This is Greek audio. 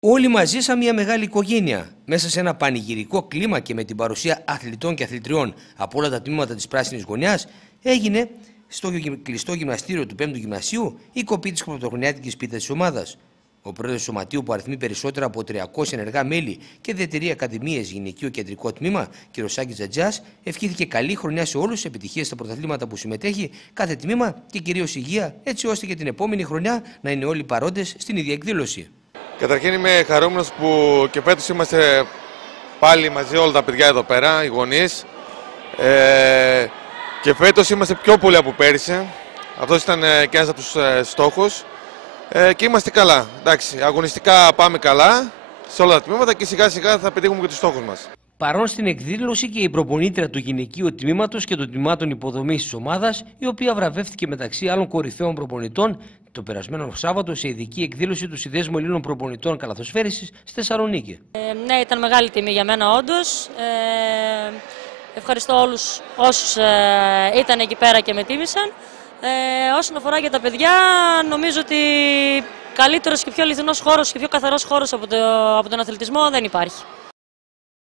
Όλοι μαζί σαν μια μεγάλη οικογένεια, μέσα σε ένα πανηγυρικό κλίμα και με την παρουσία αθλητών και αθλητριών από όλα τα τμήματα της πράσινης γωνιάς, έγινε στο κλειστό γυμναστήριο του 5ου Γυμνασίου η κοπή της πρωτοχρονιάτικης πίτας της ομάδας. Ο πρόεδρος του Σωματείου, που αριθμεί περισσότερα από 300 ενεργά μέλη και διατηρεί ακαδημίες, γυναικείο κεντρικό τμήμα, κ. Σάκης Τζατζάς, ευχήθηκε καλή χρονιά σε όλους, επιτυχίες στα πρωταθλήματα που συμμετέχει κάθε τμήμα και κυρίως υγεία, έτσι ώστε και την επόμενη χρονιά να είναι όλοι παρόντες στην ίδια εκδήλωση. Καταρχήν είμαι χαρούμενος που και φέτος είμαστε πάλι μαζί όλα τα παιδιά εδώ πέρα, οι γονείς. Και φέτος είμαστε πιο πολλοί από πέρυσι. Αυτός ήταν και ένας από τους στόχους. Και είμαστε καλά. Εντάξει, αγωνιστικά πάμε καλά σε όλα τα τμήματα και σιγά σιγά θα πετύχουμε και τους στόχους μας. Παρόν στην εκδήλωση και η προπονήτρια του γυναικείου τμήματος και των τμήματων υποδομής της ομάδας, η οποία βραβεύτηκε μεταξύ άλλων κορυφαίων προπονητών το περασμένο Σάββατο σε ειδική εκδήλωση του Συνδέσμου Ελλήνων Προπονητών Καλαθοσφαίρισης στη Θεσσαλονίκη. Ναι, ήταν μεγάλη τιμή για μένα όντως. Ευχαριστώ όλους όσους ήταν εκεί πέρα και με τίμησαν. Όσον αφορά για τα παιδιά, νομίζω ότι καλύτερος και πιο αληθινός χώρος και πιο καθαρός χώρος από τον αθλητισμό δεν υπάρχει.